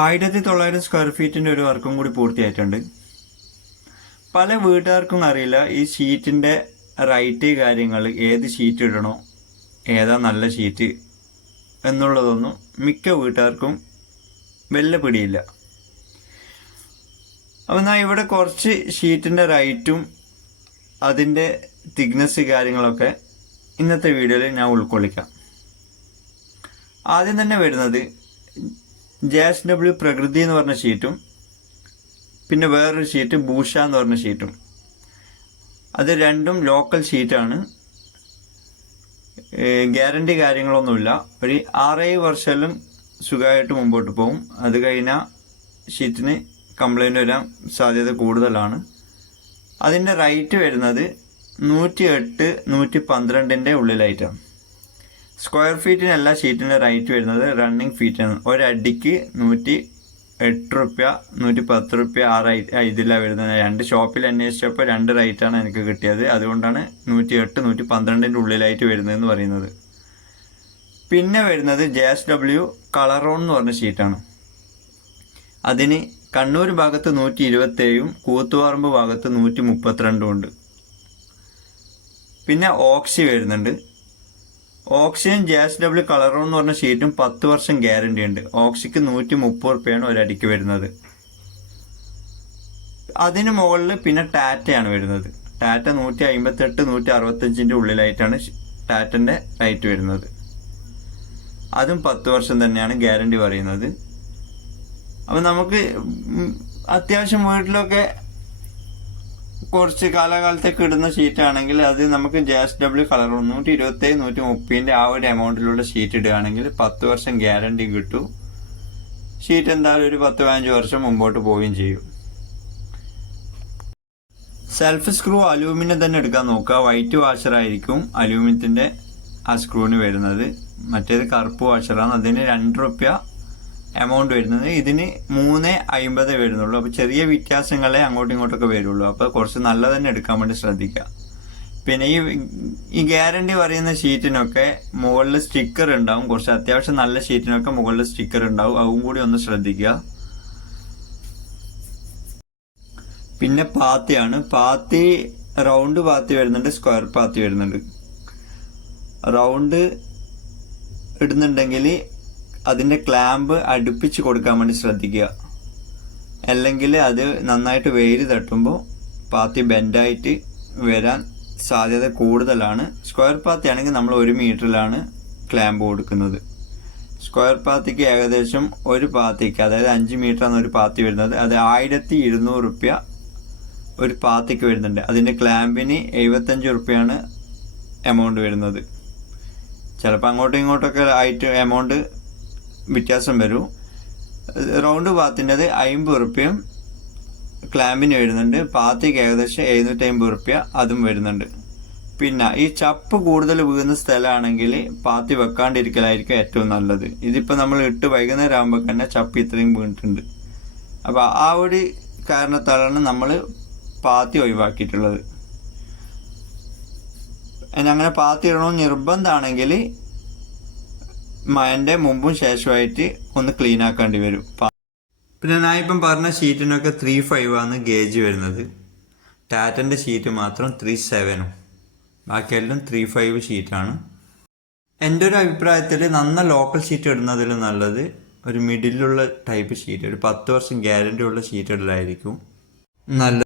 ആയിരത്തി തൊള്ളായിരം സ്ക്വയർ ഫീറ്റിന്റെ ഒരു വർക്കും കൂടി പൂർത്തിയായിട്ടുണ്ട്. പല വീട്ടുകാർക്കും അറിയില്ല ഈ ഷീറ്റിന്റെ റൈറ്റ് കാര്യങ്ങൾ ഏത് ഷീറ്റ് ഇടണോ ഏതാ നല്ല ഷീറ്റ് എന്നുള്ളതൊന്നും മിക്ക വീട്ടുകാർക്കും വെല്ല പിടിയില്ല. അപ്പം എന്നാൽ ഇവിടെ കുറച്ച് ഷീറ്റിന്റെ റൈറ്റും അതിന്റെ തിക്നെസ് കാര്യങ്ങളൊക്കെ ഇന്നത്തെ വീഡിയോയിൽ ഞാൻ ഉൾക്കൊള്ളിക്കാം. ആദ്യം തന്നെ വരുന്നത് ജെ എസ് ഡബ്ല്യു പ്രകൃതി എന്ന് പറഞ്ഞ ഷീറ്റും പിന്നെ വേറൊരു ഷീറ്റ് ഭൂഷ എന്ന് പറഞ്ഞ ഷീറ്റും അത് രണ്ടും ലോക്കൽ ഷീറ്റാണ് ഗ്യാരണ്ടി കാര്യങ്ങളൊന്നുമില്ല. ഒരു ആറേഴ് വർഷമെല്ലാം സുഖമായിട്ട് മുമ്പോട്ട് പോകും. അത് കഴിഞ്ഞാൽ ഷീറ്റിന് കംപ്ലൈന്റ് വരാൻ സാധ്യത കൂടുതലാണ്. അതിന്റെ റേറ്റ് വരുന്നത് നൂറ്റി എട്ട് നൂറ്റി പന്ത്രണ്ടിന്റെ ഉള്ളിലായിട്ടാണ്. സ്ക്വയർ ഫീറ്റിനല്ല ഷീറ്റിന്റെ റേറ്റ് വരുന്നത് റണ്ണിങ് ഫീറ്റാണ് ഒരടിക്ക് നൂറ്റി എട്ട് റുപ്യ നൂറ്റി പത്ത് റുപ്യ ആ റേറ്റ് ഇതിലാണ് വരുന്നത്. രണ്ട് ഷോപ്പിൽ അന്വേഷിച്ചപ്പോൾ രണ്ട് റേറ്റാണ് എനിക്ക് കിട്ടിയത്. അതുകൊണ്ടാണ് നൂറ്റി എട്ട് നൂറ്റി പന്ത്രണ്ടിന്റെ ഉള്ളിലായിട്ട് വരുന്നതെന്ന് പറയുന്നത്. പിന്നെ വരുന്നത് ജെ എസ് ഡബ്ല്യു കളറോൺ എന്ന് പറഞ്ഞ ഷീറ്റാണ് അതിന് കണ്ണൂർ ഭാഗത്ത് നൂറ്റി ഇരുപത്തേഴും കൂത്തുപറമ്പ് ഭാഗത്ത് നൂറ്റി മുപ്പത്തിരണ്ടും ഉണ്ട്. പിന്നെ ഓക്സി വരുന്നുണ്ട്. ഓക്സിജൻ ജാസ് എസ് ഡബ്ല്യു കളറോ എന്ന് പറഞ്ഞ ഷീറ്റും പത്ത് വർഷം ഗ്യാരണ്ടി ഉണ്ട്. ഓക്സിക്ക് നൂറ്റി മുപ്പത് റുപ്യാണ് ഒരടിക്ക് വരുന്നത്. അതിന് മുകളിൽ പിന്നെ ടാറ്റയാണ് വരുന്നത്. ടാറ്റ നൂറ്റി അമ്പത്തെട്ട് നൂറ്റി അറുപത്തഞ്ചിന്റെ ഉള്ളിലായിട്ടാണ് ടാറ്റന്റെ റേറ്റ് വരുന്നത്. അതും പത്ത് വർഷം തന്നെയാണ് ഗ്യാരണ്ടി പറയുന്നത്. അപ്പം നമുക്ക് അത്യാവശ്യം വീട്ടിലൊക്കെ കുറച്ച് കാലകാലത്തേക്ക് ഇടുന്ന ഷീറ്റ് ആണെങ്കിൽ അത് നമുക്ക് ജെ എസ് ഡബ്ല്യു കളർ നൂറ്റി ഇരുപത്തേഴ് നൂറ്റി മുപ്പതിന്റെ ആ ഒരു എമൗണ്ടിലുള്ള ഷീറ്റ് ഇടുകയാണെങ്കിൽ പത്ത് വർഷം ഗ്യാരണ്ടി കിട്ടും. ഷീറ്റ് എന്തായാലും ഒരു പത്ത് പതിനഞ്ച് വർഷം മുമ്പോട്ട് പോവുകയും ചെയ്യും. സെൽഫ് സ്ക്രൂ അലൂമിനിയം തന്നെ എടുക്കാൻ നോക്കുക. വൈറ്റ് വാഷർ ആയിരിക്കും അലൂമിനിയത്തിന്റെ ആ സ്ക്രൂവിന് വരുന്നത്. മറ്റേത് കറുപ്പ് വാഷറാണ് അതിന് രണ്ട് റുപ്യ എമൗണ്ട് വരുന്നത് ഇതിന് മൂന്ന് അയിമ്പത് വരുന്നുള്ളൂ. അപ്പോൾ ചെറിയ വ്യത്യാസങ്ങളെ അങ്ങോട്ടും ഇങ്ങോട്ടൊക്കെ വരുള്ളൂ. അപ്പോൾ കുറച്ച് നല്ല തന്നെ എടുക്കാൻ വേണ്ടി ശ്രദ്ധിക്കുക. പിന്നെ ഈ ഈ ഗ്യാരണ്ടി പറയുന്ന ഷീറ്റിനൊക്കെ മുകളിൽ സ്റ്റിക്കർ ഉണ്ടാവും. കുറച്ച് അത്യാവശ്യം നല്ല ഷീറ്റിനൊക്കെ മുകളിൽ സ്റ്റിക്കർ ഉണ്ടാവും. അതും കൂടി ഒന്ന് ശ്രദ്ധിക്കുക. പിന്നെ പാത്തിയാണ്. പാത്തി റൗണ്ട് പാത്തി വരുന്നുണ്ട് സ്ക്വയർ പാത്തി വരുന്നുണ്ട്. റൗണ്ട് ഇടുന്നുണ്ടെങ്കിൽ അതിന്റെ ക്ലാമ്പ് അടുപ്പിച്ച് കൊടുക്കാൻ വേണ്ടി ശ്രദ്ധിക്കുക. അല്ലെങ്കിൽ അത് നന്നായിട്ട് വെയിൽ തട്ടുമ്പോൾ പാത്തി ബെൻഡായിട്ട് വരാൻ സാധ്യത കൂടുതലാണ്. സ്ക്വയർ പാത്തി ആണെങ്കിൽ നമ്മൾ ഒരു മീറ്ററിലാണ് ക്ലാമ്പ് കൊടുക്കുന്നത്. സ്ക്വയർ പാത്തിക്ക് ഏകദേശം ഒരു പാത്തിക്ക് അതായത് അഞ്ച് മീറ്ററാണ് ഒരു പാത്തി വരുന്നത്. അത് ആയിരത്തി ഇരുന്നൂറ് റുപ്യ ഒരു പാത്തിക്ക് വരുന്നുണ്ട്. അതിന്റെ ക്ലാമ്പിന് എഴുപത്തഞ്ച് റുപ്യാണ് എമൗണ്ട് വരുന്നത്. ചിലപ്പോൾ അങ്ങോട്ടും ഇങ്ങോട്ടൊക്കെ ആയിട്ട് എമൗണ്ട് വ്യത്യാസം വരും. റൗണ്ട് പാത്തിന്റെത് അമ്പത് റുപ്യയും ക്ലാമ്പിന് വരുന്നുണ്ട്. പാത്തിക്ക് ഏകദേശം എഴുന്നൂറ്റി അമ്പത് റുപ്യ അതും വരുന്നുണ്ട്. പിന്നെ ഈ ചപ്പ് കൂടുതൽ വീഴുന്ന സ്ഥലമാണെങ്കിൽ പാത്തി വെക്കാണ്ടിരിക്കലായിരിക്കും ഏറ്റവും നല്ലത്. ഇതിപ്പോൾ നമ്മൾ ഇട്ട് വൈകുന്നേരം ആകുമ്പോൾ തന്നെ ചപ്പ് ഇത്രയും വീണിട്ടുണ്ട്. അപ്പോൾ ആ ഒരു കാരണത്താലാണ് നമ്മൾ പാത്തി ഒഴിവാക്കിയിട്ടുള്ളത്. അങ്ങനെ പാത്തി ഇടണമെന്ന് നിർബന്ധമാണെങ്കിൽ മഴന്റെ മുമ്പും ശേഷമായിട്ട് ഒന്ന് ക്ലീൻ ആക്കേണ്ടി വരും. പിന്നെ ഞാൻ ഇപ്പം പറഞ്ഞ ഷീറ്റിനൊക്കെ ത്രീ ഫൈവ് ആണ് ഗേജ് വരുന്നത്. ടാറ്റന്റെ ഷീറ്റ് മാത്രം ത്രീ സെവനും ബാക്കിയെല്ലാം ത്രീ ഫൈവ് ഷീറ്റാണ് എന്റെ ഒരു അഭിപ്രായത്തിൽ നന്ന ലോക്കൽ ഷീറ്റ് ഇടുന്നതിൽ നല്ലത് ഒരു മിഡിലുള്ള ടൈപ്പ് ഷീറ്റ് ഒരു പത്ത് വർഷം ഗ്യാരണ്ടി ഉള്ള ഷീറ്റ് ഇടലായിരിക്കും. നല്ലത്